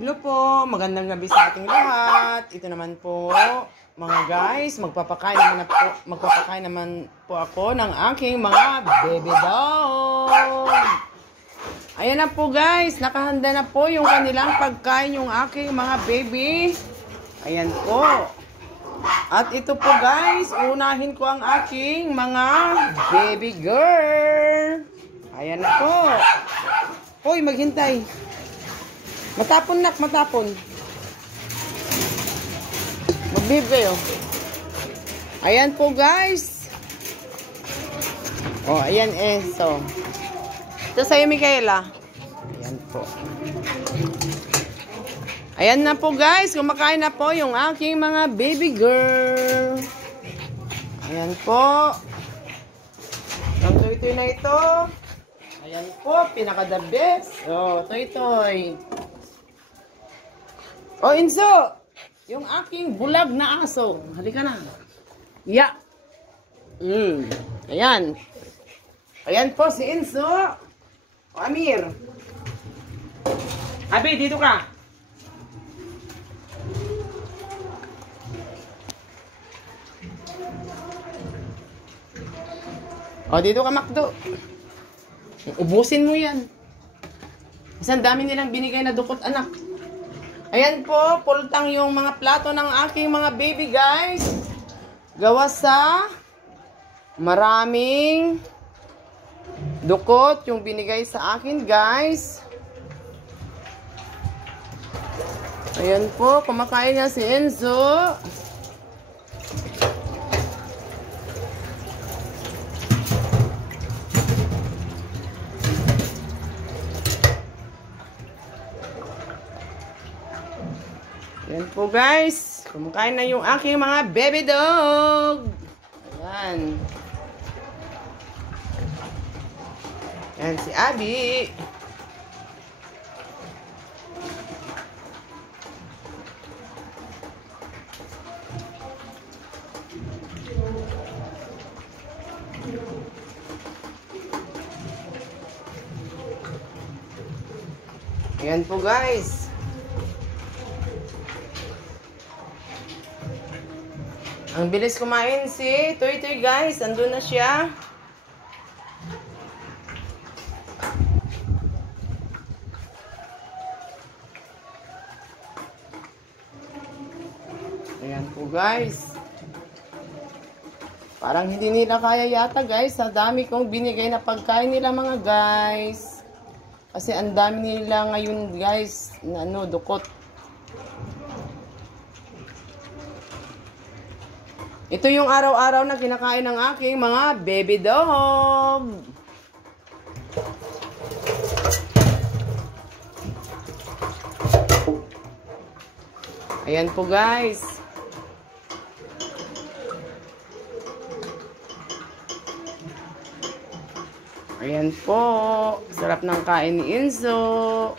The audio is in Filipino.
Hello po, magandang gabi sa ating lahat. Ito naman po, mga guys, magpapakain naman po ako ng aking mga baby dog. Ayan na po guys, nakahanda na po yung kanilang pagkain, yung aking mga baby. Ayan po. At ito po guys, unahin ko ang aking mga baby girl. Ayan na po. Hoy, maghintay. Matapon nak, matapon. Mag-behave kayo. Ayan po guys. Oh, ayan eh. So, ito sa'yo, Micaela. Ayan po. Ayan na po guys. Kumakain na po yung aking mga baby girl. Ayan po. Ang toy-toy na ito. Ayan po. Pinaka-the best. Oh, toy-toy. Oh, Enzo. Yung aking bulag na aso. Halika na. Yeah. Ayan. Ayan po si Enzo. O, Amir. Abi, dito ka. O, dito ka, Makdo. Ubusin mo yan. Kasi ang dami nilang binigay na dukot, anak. Ayan po, pultang yung mga plato ng aking mga baby, guys. Gawa sa maraming dukot yung binigay sa akin, guys. Ayan po, kumakain nga si Enzo. Ayan po guys, kumakain na yung aking mga baby dog. Ayan. Ayan si Abby. Ayan po guys. Ang bilis kumain si Toy-Toy guys. Andun na siya. Ayan po guys. Parang hindi nila kaya yata guys. Sa dami kong binigay na pagkain nila mga guys. Kasi ang dami nila ngayon guys. Na dukot. Ito yung araw-araw na kinakain ng aking mga baby dog. Ayan po guys. Ayan po. Sarap ng kain ni Enzo.